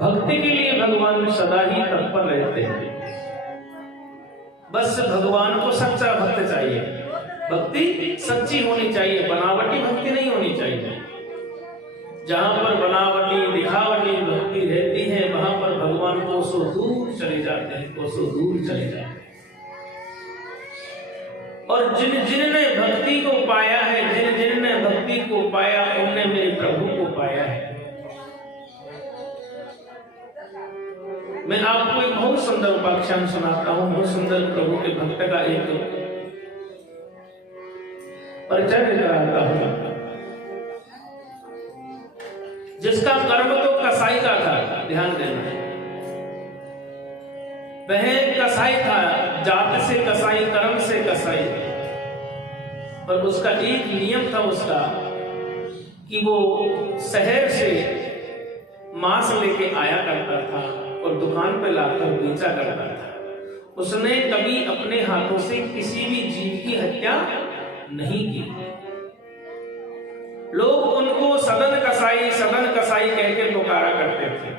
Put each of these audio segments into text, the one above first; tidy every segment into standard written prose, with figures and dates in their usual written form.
भक्ति के लिए भगवान सदा ही तत्पर रहते हैं। बस भगवान को सच्चा भक्त चाहिए, भक्ति सच्ची होनी चाहिए, बनावटी भक्ति नहीं होनी चाहिए। जहां पर बनावटी दिखावटी भक्ति रहती है वहां पर भगवान कोसों दूर चले जाते हैं, कोसों दूर चले जाते हैं। और जिनने भक्ति को पाया है, जिनने भक्ति को पाया उनने मेरे प्रभु को पाया है। मैं आपको एक बहुत सुंदर उपाख्यान सुनाता हूं, बहुत सुंदर प्रभु के भक्त का एक परिचय कराता हूं, जिसका कर्म तो कसाई का था। ध्यान देना, वह कसाई था, जात से कसाई, कर्म से कसाई, पर उसका एक नियम था उसका कि वो शहर से मांस लेके आया करता था और दुकान पे लाकर बेचा करता था। उसने कभी अपने हाथों से किसी भी जीव की हत्या नहीं की। लोग उनको सदन कसाई कह के पुकारा करते थे।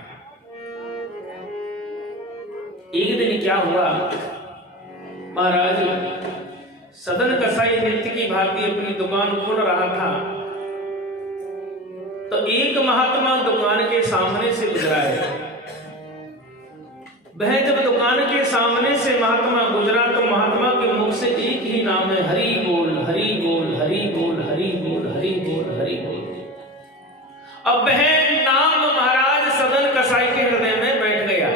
एक दिन क्या हुआ, महाराज सदन कसाई नित्य की भांति अपनी दुकान खोल रहा था, तो एक महात्मा दुकान के सामने से गुजरा है। वह जब दुकान के सामने से महात्मा गुजरा तो महात्मा के मुख से एक ही नाम है, हरि बोल, हरि बोल, हरि बोल, हरि बोल, हरि बोल, हरि बोल। अब वह नाम महाराज सदन कसाई के हृदय में बैठ गया।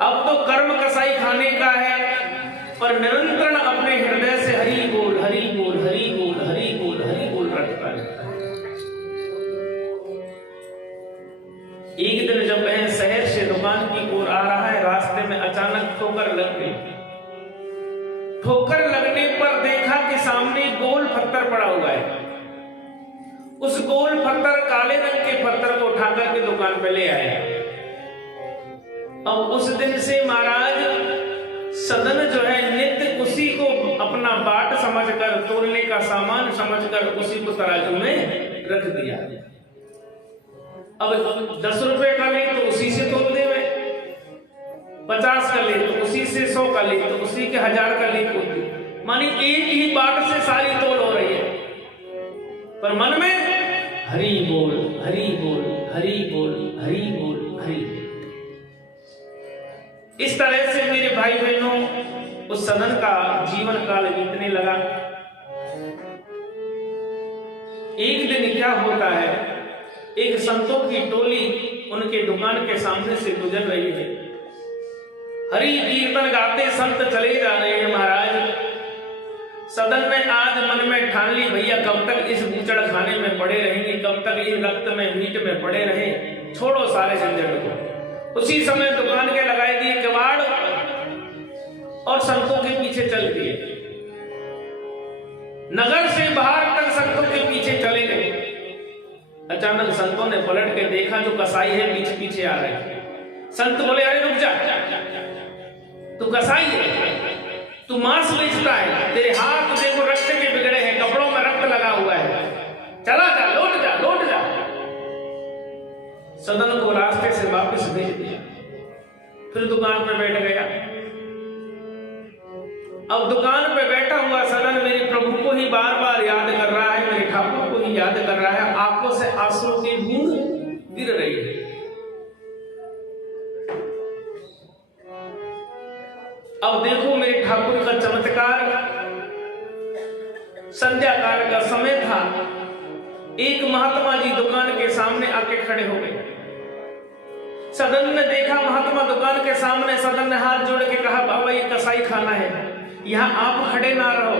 अब तो कर्म कसाई खाने का है, पर निरंतर अपने हृदय से हरि बोल, हरि बोल, हरि बोल, हरि बोल, हरि बोल रखता रहता है। एक दिन जब वह शहर से दुकान की ओर आ रहा है, रास्ते में अचानक ठोकर लग गई। ठोकर लगने पर देखा कि सामने गोल पत्थर पड़ा हुआ है। उस गोल पत्थर, काले रंग के पत्थर को उठाकर के दुकान पे ले आया। अब उस दिन से महाराज सदन जो है नित्य उसी को अपना बाट समझकर, तोलने का सामान समझकर उसी को तराजू में रख दिया। अब 10 रुपए का ले तो उसी से तोल दे, 50 का ले तो उसी से, 100 का ले तो उसी के, 1000 का ले तो, मानी एक ही बाट से सारी तोल हो रही है, पर मन में हरि बोल, हरि बोल, हरि बोल, हरि बोल, हरि बोल। इस तरह से मेरे भाई बहनों उस सदन का जीवन काल बीतने लगा। एक दिन क्या होता है, एक संतों की टोली उनके दुकान के सामने से गुजर रही है। हरि कीर्तन गाते संत चले जा रहे हैं। महाराज सदन में आज मन में ठान ली, भैया कब तक इस बूचड़ खाने में पड़े रहेंगे, कब तक इस रक्त में मीट में पड़े रहे, छोड़ो सारे झंझट को। उसी समय दुकान के लगाए दिए किवाड़ और संतों के पीछे चल दिए। नगर से बाहर तक संतों के पीछे चले गए। अचानक संतों ने पलट के देखा जो कसाई है पीछे पीछे आ रहे हैं। संत बोले, अरे रुक जा, तू कसाई है, तू मांस बेचता है, तेरे हाथ देखो रक्त के बिगड़े हैं, कपड़ों में रक्त लगा हुआ है, चला जा, लौट जा, लौट जा। सदन को रास्ते से वापस भेज दिया, फिर दुकान पर बैठ गया। अब दुकान पे बैठा हुआ सदन मेरे प्रभु को ही बार बार याद कर रहा है, मेरे ठाकुर को ही याद कर रहा है। आंखों से आंसू की बूंद गिर रही है। अब देखो मेरे ठाकुर का चमत्कार। संध्या काल का समय था। एक महात्मा जी दुकान के सामने आके खड़े हो गए। सदन ने देखा महात्मा दुकान के सामने, सदन ने हाथ जोड़ के कहा, बाबा ये कसाई खाना है, यहाँ आप खड़े ना रहो,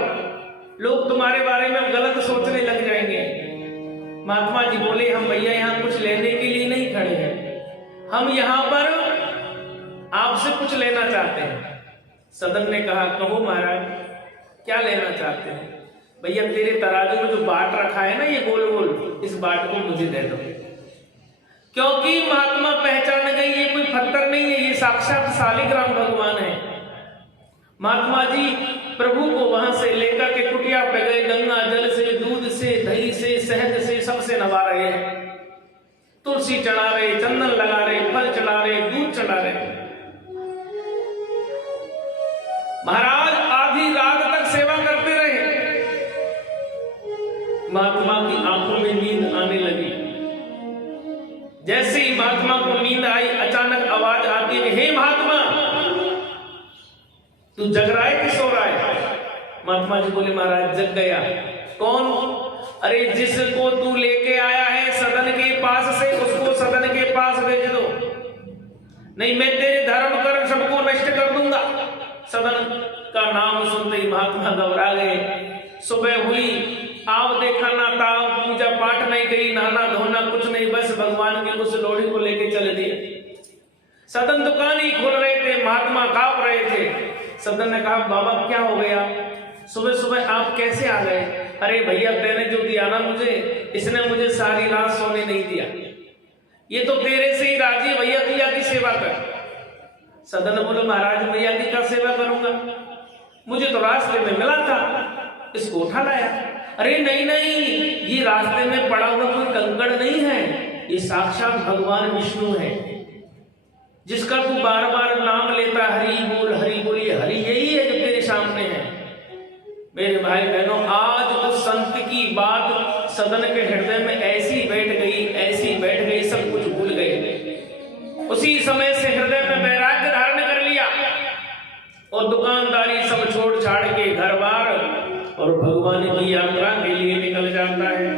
लोग तुम्हारे बारे में गलत सोचने लग जाएंगे। महात्मा जी बोले, हम भैया यहाँ कुछ लेने के लिए नहीं खड़े हैं, हम यहाँ पर आपसे कुछ लेना चाहते हैं। सदन ने कहा, कहो महाराज क्या लेना चाहते हैं? भैया तेरे तराजू में जो बाट रखा है ना, ये गोल गोल, इस बाट को मुझे दे दो। क्योंकि महात्मा पहचान गई ये कोई पत्थर नहीं है, ये साक्षात शालिग्राम भगवान है। महात्मा जी प्रभु को वहां से लेकर के कुटिया पे गए, गंगा जल से, दूध से, दही से, शहद से, सबसे नवा रहे हैं। तो तुलसी चढ़ा रहे, चंदन लगा रहे, फल चढ़ा रहे, दूध चढ़ा रहे। महाराज आधी रात तक सेवा करते रहे। महात्मा की आंखों में नींद आने लगी। जैसे ही महात्मा को नींद आई, अचानक आवाज आती है, हे महात्मा, तू जग रहा है कि सो रहा है? महात्मा जी बोले, महाराज जग गया। कौन? अरे जिसको तू लेके आया है सदन के पास से, उसको सदन के पास भेज दो, नहीं मैं तेरे धर्म कर्म सबको नष्ट कर दूंगा। सदन का नाम सुनते ही महात्मा घबरा गए। सुबह हुई, आव देखा ना ताव, पूजा पाठ नहीं करी, नहाना धोना कुछ नहीं, बस भगवान की उस लोड़ी को लेके चले दिए। सदन दुकान ही खोल रहे थे, महात्मा कांप रहे थे। सदन ने कहा, बाबा क्या हो गया, सुबह सुबह आप कैसे आ गए? अरे भैया तेने जो दिया ना मुझे, इसने मुझे सारी रात सोने नहीं दिया, ये तो तेरे से ही राजी, भैया भैया की सेवा कर। सदन बोले, महाराज भैया की क्या सेवा करूंगा, मुझे तो रास्ते में मिला था, इसको उठा लाया। अरे नहीं नहीं, ये रास्ते में पड़ा हुआ कोई कंकड़ नहीं है, ये साक्षात भगवान विष्णु है, जिसका तू बार बार नाम लेता, हरि बोल हरि बोल, ये हरि यही है जो तेरे सामने है। मेरे भाई बहनों, आज उस संत की बात सदन के हृदय में ऐसी बैठ गई, ऐसी बैठ गई, सब कुछ भूल गए। उसी समय से हृदय में वैराग्य धारण कर लिया और दुकानदारी सब छोड़ छाड़ के घर बार और भगवान की यात्रा के लिए निकल जाता है।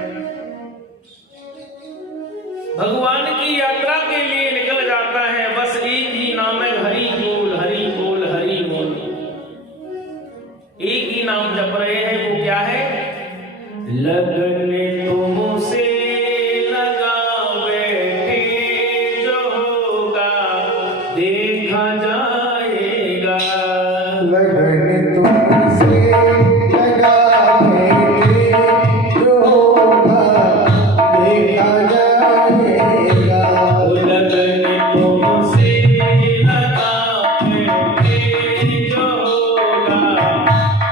भगवान की यात्रा के लिए निकल जाता है। बस एक ही नाम है, हरि बोल हरि बोल हरि बोल। एक ही नाम जप रहे हैं, वो क्या है? लगने तुमसे लगा बैठे, जो होगा देखा जाएगा। लगने तुमसे लगा बैठे, जो होगा देखा जाएगा। लगने तुमसे लगा बैठे, जो होगा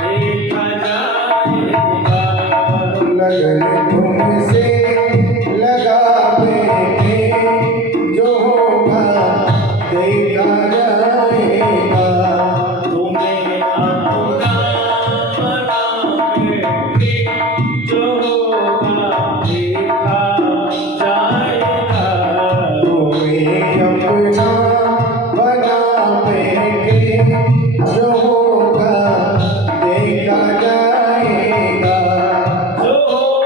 देखा जाएगा। लगने तुमसे लगा बैठे, जो होगा देखा जाएगा। तुम्हें अपना बना बैठे, जो होगा देखा जाएगा। तुम्हें अपना बना बैठे, जो होगा देखा जाएगा। जो होगा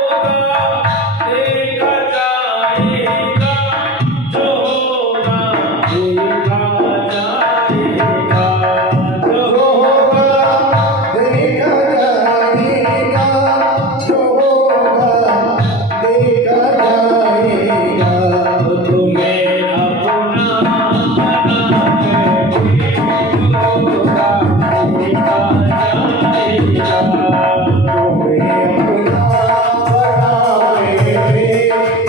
देखा जाएगा, जो होगा देखा जाएगा। जो होगा देखा जाएगा, जो होगा देखा जाएगा। तुम्हें अपना बना बैठे, जो होगा देखा जाएगा। तुम्हें अपना बना बैठे,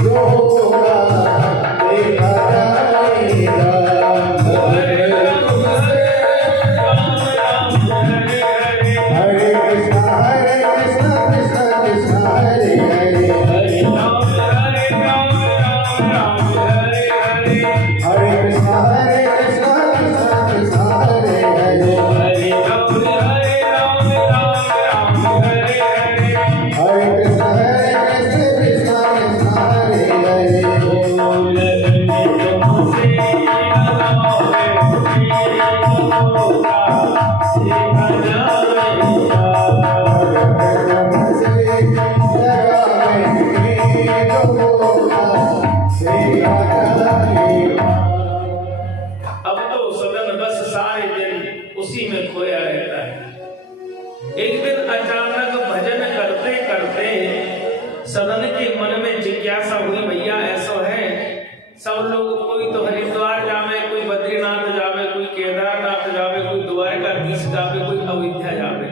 जो होगा देखा जाएगा। हरे राम राम हरे हरे, हरे कृष्णा कृष्णा कृष्णा हरे हरे। हरे राम राम राम हरे हरे, हरे कृष्णा कृष्णा कृष्णा हरे हरे। हरे राम राम राम हरे हरे, हरे कृष्णा कृष्णा कृष्णा हरे हरे। लगने तुमसे लगा बैठे, जो होगा देखा जाएगा। तुमसे लगा बैठे, जो होगा देखा जाएगा। अब तो सदन बस सारे दिन उसी में खोया रहता है। एक दिन अचानक भजन करते करते सदन के मन में जिज्ञासा हुई, भैया ऐसा है, सब लोग कोई तो हरिद्वार जावे, कोई बद्रीनाथ जावे, कोई केदारनाथ जावे, कोई द्वारकाधीश जावे, कोई अयोध्या जावे।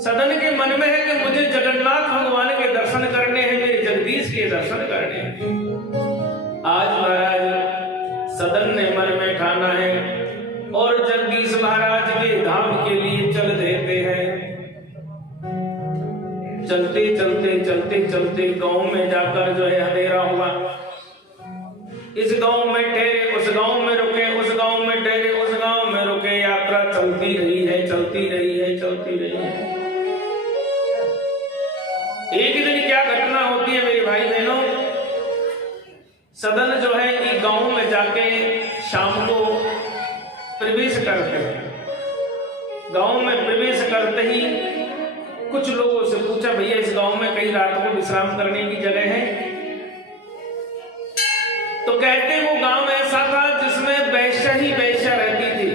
सदन के मन में है कि मुझे जगन्नाथ भगवान के दर्शन करने हैं, मेरे जगदीश के दर्शन करने हैं। आज महाराज सदन ने मन में ठाना है और जगदीश महाराज के धाम के लिए चल देते हैं। चलते चलते चलते चलते गांव में जाकर जो है अंधेरा हुआ। इस गांव में ठहरे, उस गांव में रुके, उस गांव में ठहरे, उस गांव में रुके। यात्रा चलती रही है, चलती रही है, चलती रही है। एक दिन क्या घटना होती है मेरे भाई बहनों, सदन जो है एक गांव में जाके शाम को प्रवेश करते हैं। गांव में प्रवेश करते ही कुछ लोगों से पूछा, भैया इस गांव में कई रात को विश्राम करने की जगह है? तो कहते वो गांव ऐसा था जिसमें वैश्या ही वैश्या रहती थी।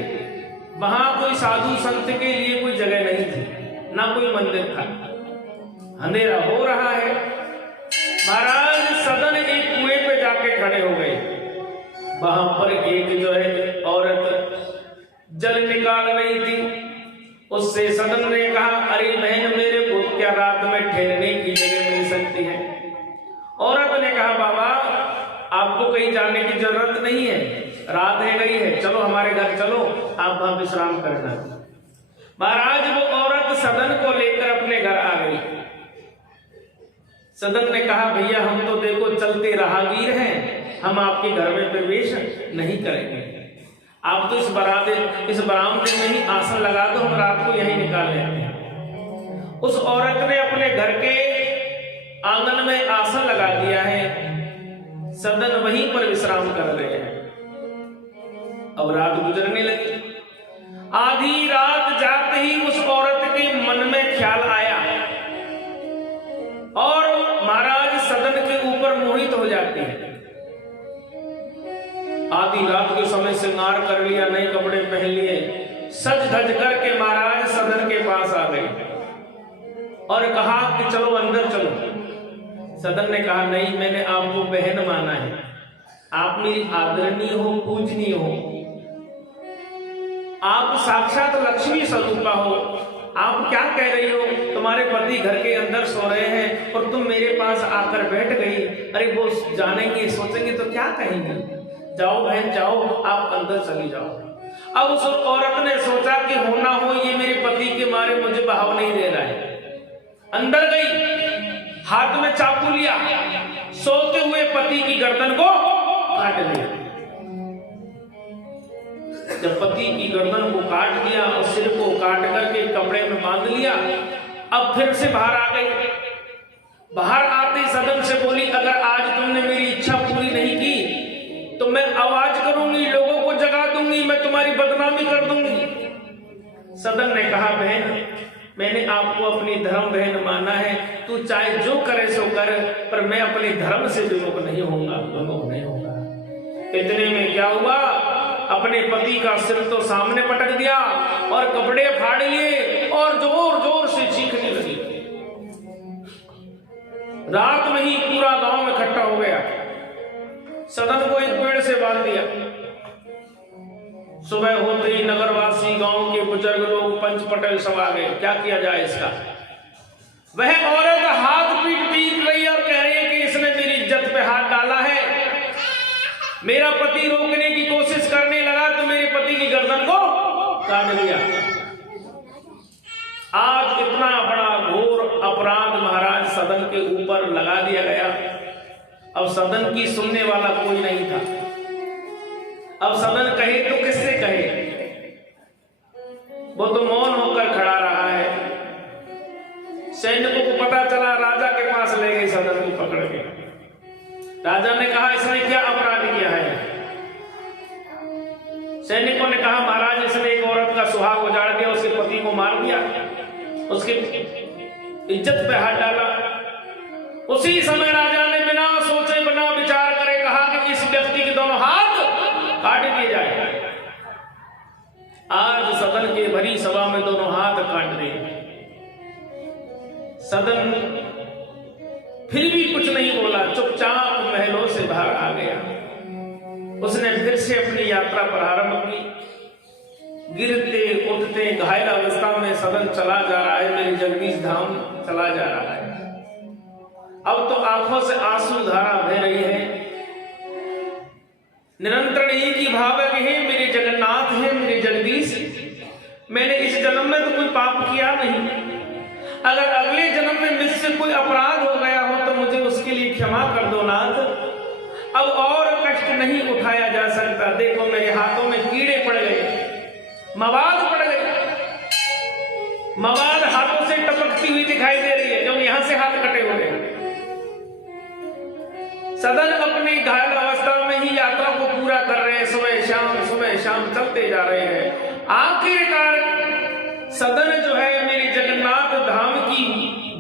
वहां कोई साधु संत के लिए कोई जगह नहीं थी, ना कोई मंदिर था। अंधेरा हो रहा है। महाराज सदन एक कुएं पे जाके खड़े हो गए। वहां पर एक जो है औरत जल निकाल रही थी। उससे सदन ने कहा, अरे बहन मेरे को क्या रात में ठहरने की जगह मिल सकती है? औरत ने कहा, बाबा आपको कहीं जाने की जरूरत नहीं है, रात है गई है, चलो हमारे घर चलो, आप वहां विश्राम करना। महाराज वो औरत सदन को लेकर अपने घर आ गई। सदन ने कहा, भैया हम तो देखो चलते राहगीर हैं, हम आपके घर में प्रवेश नहीं करेंगे। आप तो इस बरामदे में ही आसन लगा दो, हम रात को यहीं निकाल लेते हैं। उस औरत ने अपने घर के आंगन में आसन लगा दिया है। सदन वहीं पर विश्राम कर रहे हैं। अब रात गुजरने लगी। आधी रात जाते ही उस औरत के मन में ख्याल आया और महाराज सदन के ऊपर मोहित हो जाती है। आधी रात के समय श्रृंगार कर लिया, नए कपड़े पहन लिए, सज धज करके महाराज सदन के पास आ गए और कहा कि चलो अंदर चलो। सदन ने कहा, नहीं, मैंने आपको बहन माना है, आप मेरी आदरणीय हो, पूजनीय हो, आप साक्षात लक्ष्मी स्वरूपा हो। आप क्या कह रही हो? तुम्हारे पति घर के अंदर सो रहे हैं और तुम मेरे पास आकर बैठ गई। अरे वो जानेंगे, सोचेंगे तो क्या कहेंगे? जाओ बहन जाओ, आप अंदर चली जाओ। अब उस औरत ने सोचा कि होना हो ये मेरे पति के मारे मुझे बहाव नहीं दे रहा है। अंदर गई, हाथ में चाकू लिया, सोते हुए पति की गर्दन को काट लिया। जब पति की गर्दन को काट दिया और सिर को काट करके कपड़े में बांध लिया, अब फिर से बाहर आ गई। बाहर आते सदन से बोली, अगर आज तुमने मेरी इच्छा पूरी नहीं की तो मैं आवाज करूंगी, लोगों को जगा दूंगी, मैं तुम्हारी बदनामी कर दूंगी। सदन ने कहा, बहन मैंने आपको अपनी धर्म बहन माना है, तू चाहे जो करे सो कर, पर मैं अपने धर्म से विमुख नहीं होऊंगा, विमुख नहीं होगा। इतने में क्या हुआ, अपने पति का सिर तो सामने पटक दिया और कपड़े फाड़ लिए और जोर जोर से चीखने लगी। रात में ही पूरा गांव इकट्ठा हो गया। सदन को एक पेड़ से बांध दिया। सुबह होते ही नगरवासी, गांव के बुजुर्ग लोग, पंच पटेल सब आ गए। क्या किया जाए इसका? वह औरत हाथ पीट रही और कह रही है कि इसने मेरी इज्जत पे हाथ डाला है। मेरा पति रोकने की कोशिश करने लगा तो मेरे पति की गर्दन को काट दिया। आज इतना बड़ा घोर अपराध महाराज सदन के ऊपर लगा दिया गया। अब सदन की सुनने वाला कोई नहीं था। अब सदन कहे तो किससे कहे? वो तो मौन होकर खड़ा रहा है। सैनिकों को पता चला, राजा के पास ले गए सदन को पकड़ के। राजा ने कहा, इसने क्या अपराध किया है? सैनिकों ने कहा, महाराज इसने एक औरत का सुहाग उजाड़ दिया, उसके पति को मार दिया, उसकी इज्जत पे हाथ डाला। उसी समय राजा ने बिना सोचे बिना विचार करे कहा कि इस व्यक्ति के दोनों हाथ काट दिए जाए। आज सदन के भरी सभा में दोनों हाथ काट दिए। सदन फिर भी कुछ नहीं बोला, चुपचाप महलों से बाहर आ गया। उसने फिर से अपनी यात्रा प्रारंभ की। गिरते उठते घायल अवस्था में सदन चला जा रहा है, मेरे जगदीश धाम चला जा रहा है। अब तो आंखों से आंसू धारा बह रही है। निरंतर एक ही भाव है कि हे मेरे जगन्नाथ, है मेरे जगदीश, मैंने इस जन्म में तो कोई पाप किया नहीं। अगर अगले जन्म में मुझसे कोई अपराध हो गया हो तो मुझे उसके लिए क्षमा कर दो नाथ। अब और कष्ट कष्ट नहीं उठाया जा सकता। देखो मेरे हाथों में कीड़े पड़ गए, मवाद पड़ गई, मवाद हाथों से टपकती हुई दिखाई दे रही है, जो यहां से हाथ कटे हुए हैं। सदन अपनी घायल अवस्था में ही यात्रा को पूरा कर रहे हैं, सुबह शाम चलते जा रहे हैं। आखिरकार सदन जो है मेरी जगन्नाथ धाम की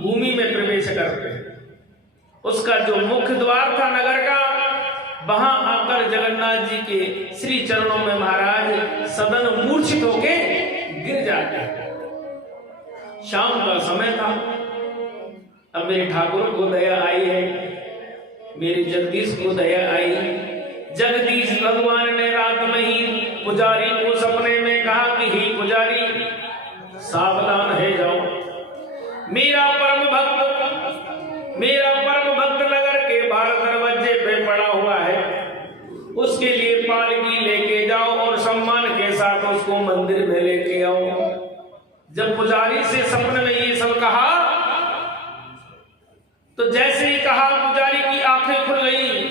भूमि में प्रवेश करते हैं। उसका जो मुख्य द्वार था नगर का, वहां आकर जगन्नाथ जी के श्री चरणों में महाराज सदन मूर्छित होके गिर जाते हैं। शाम का समय था। अब मेरे ठाकुर को दया आई है, मेरे जगदीश को दया आई। जगदीश भगवान ने रात में ही पुजारी को सपने में कहा कि हे पुजारी, सावधान है जाओ, मेरा परम भक्त नगर के बाहर दरवाजे पे पड़ा हुआ है, उसके लिए पालकी लेके जाओ और सम्मान के साथ उसको मंदिर में लेके आओ। जब पुजारी से सपने में ये सब कहा, तो जैसे ही कहा पुजारी की आंखें खुल गई,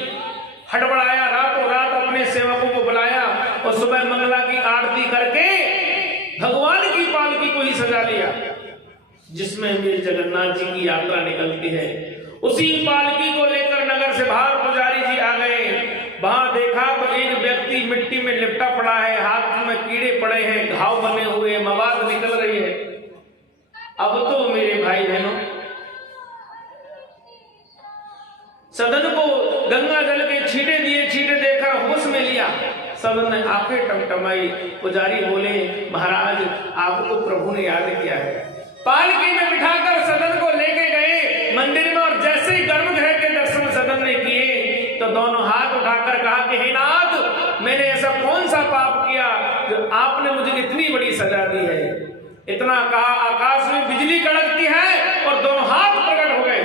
हड़बड़ाया, रातों रात अपने सेवकों को बुलाया और सुबह मंगला की आरती करके भगवान की पालकी को ही सजा लिया, जिसमें मेरे जगन्नाथ जी की यात्रा निकलती है। उसी पालकी को लेकर नगर से बाहर पुजारी जी आ गए। वहां देखा तो एक व्यक्ति मिट्टी में लिपटा पड़ा है, हाथ में कीड़े पड़े हैं, घाव बने हुए, मवाद निकल रही है। अब तो मेरे भाई बहनों, सदन को गंगा जल के छींटे दिए, छींटे देकर होश में लिया। सदन ने आंखें टमटमाई। पुजारी बोले, महाराज आपको प्रभु ने याद किया है। पालकी में बिठाकर सदन को लेके गए मंदिर में, और जैसे ही गर्भगृह के दर्शन सदन ने किए तो दोनों हाथ उठाकर कहा कि हे नाथ, मैंने ऐसा कौन सा पाप किया जो आपने मुझे इतनी बड़ी सजा दी है। इतना कहा, आकाश में बिजली कड़कती है और दोनों हाथ प्रकट हो गए।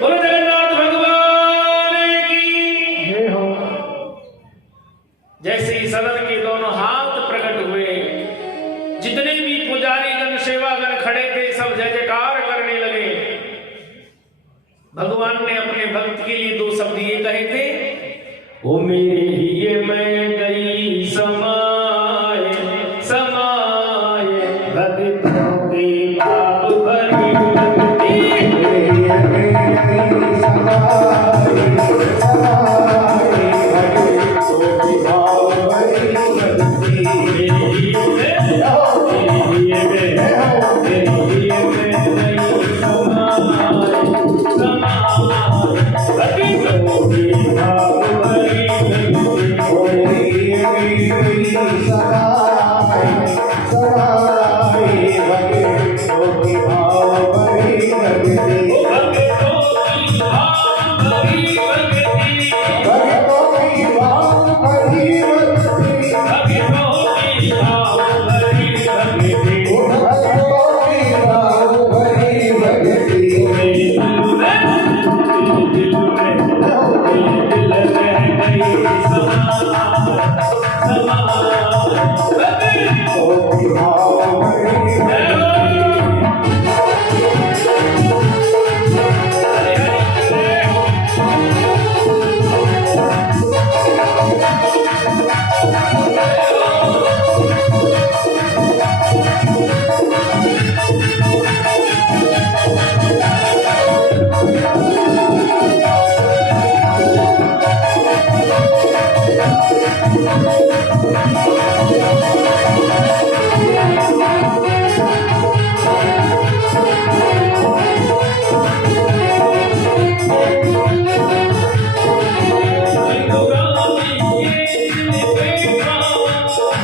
बोलो जगन्नाथ भगवान की जय हो। जैसे ही सदन के दोनों हाथ प्रकट हुए, जितने भी पुजारी गण सेवागण खड़े थे सब जय जयकार करने लगे। भगवान ने अपने भक्त के लिए दो शब्द ये कहे थे, ओ मेरे हिये में गई समाए समाए, भक्तों के पाप भरी भक्ति,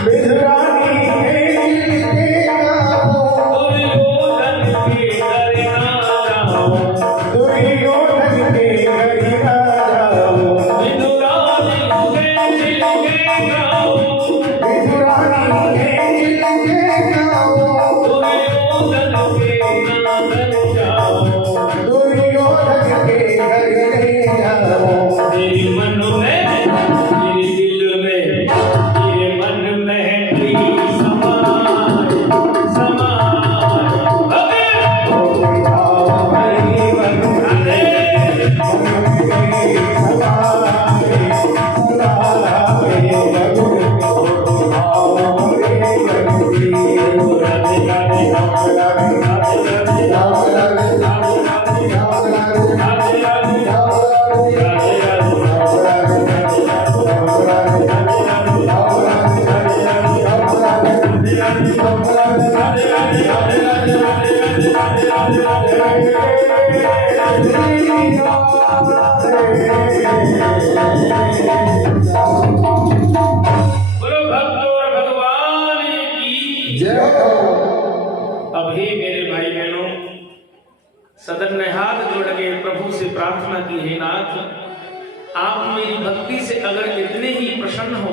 Vidurai अब हे मेरे भाई बहनों, सदन ने हाथ जोड़ के प्रभु से प्रार्थना की, हे नाथ, आप मेरी भक्ति से अगर इतने ही प्रसन्न हो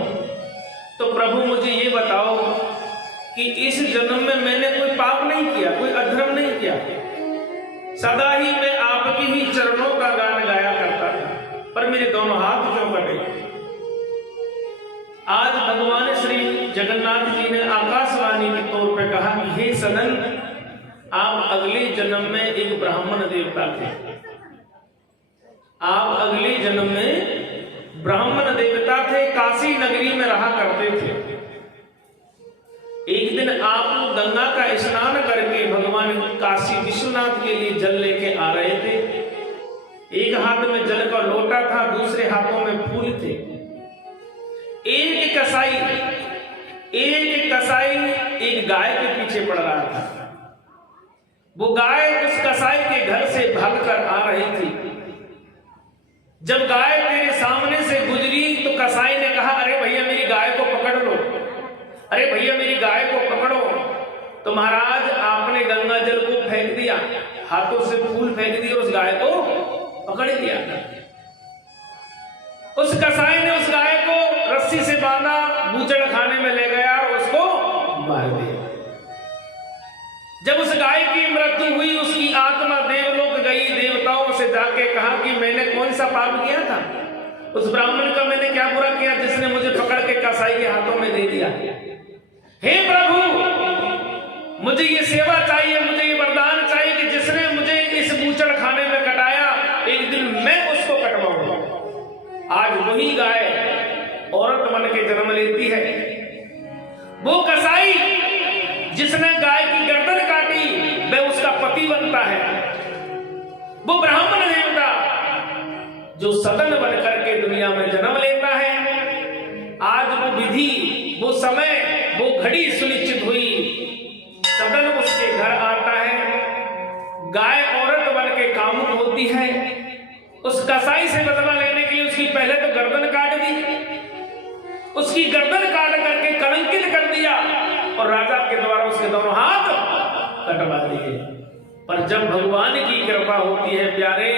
तो प्रभु मुझे ये बताओ कि इस जन्म में मैंने कोई पाप नहीं किया, कोई अधर्म नहीं किया, सदा ही मैं आपकी ही चरणों का गान गाया करता था, पर मेरे दोनों हाथ क्यों कटे। आज भगवान श्री जगन्नाथ जी ने आकाशवाणी के तौर पे कहा कि हे सदन, आप अगले जन्म में एक ब्राह्मण देवता थे, आप अगले जन्म में ब्राह्मण देवता थे, काशी नगरी में रहा करते थे। एक दिन आप गंगा का स्नान करके भगवान काशी विश्वनाथ के लिए जल लेके आ रहे थे। एक हाथ में जल का लोटा था, दूसरे हाथों में फूल थे। एक कसाई एक गाय के पीछे पड़ रहा था। वो गाय उस कसाई के घर से भागकर आ रही थी। जब गाय तेरे सामने से गुजरी तो कसाई ने कहा, अरे भैया मेरी गाय को पकड़ लो, अरे भैया मेरी गाय को पकड़ो। तो महाराज आपने गंगा जल को फेंक दिया, हाथों से फूल फेंक दिए, उस गाय को पकड़ लिया। उस कसाई ने उस गाय को रस्सी से बांधा, बूचड़ खाने में ले गया और उसको मार दिया। जब उस गाय की मृत्यु हुई, उसकी आत्मा देवलोक गई, देवताओं से जाके कहा कि मैंने कौन सा पाप किया था, उस ब्राह्मण का मैंने क्या बुरा किया जिसने मुझे पकड़ के कसाई के हाथों में दे दिया। हे प्रभु, मुझे ये सेवा चाहिए, मुझे ये वरदान चाहिए कि जिसने मुझे इस बूचड़ खाने में कटाया, एक दिन मैं उसको कटवाऊंगा। आज वही गाय औरत बन के जन्म लेती है। वो कसाई जिसने गाय की गर्दन काटी, वह उसका पति बनता है। वो ब्राह्मण देवता जो सदन बन करके दुनिया में जन्म लेता है, आज वो विधि, वो समय, वो घड़ी सुनिश्चित हुई, सदन उसके घर आता है। गाय औरत बन के कामुक होती है। उस कसाई से बदला लेने के लिए उसकी पहले तो गर्दन काट दी, उसकी गर्दन काट करके कलंकित कर दिया और राजा के द्वारा उसके दोनों हाथ कटवा दिए। पर जब भगवान की कृपा होती है प्यारे,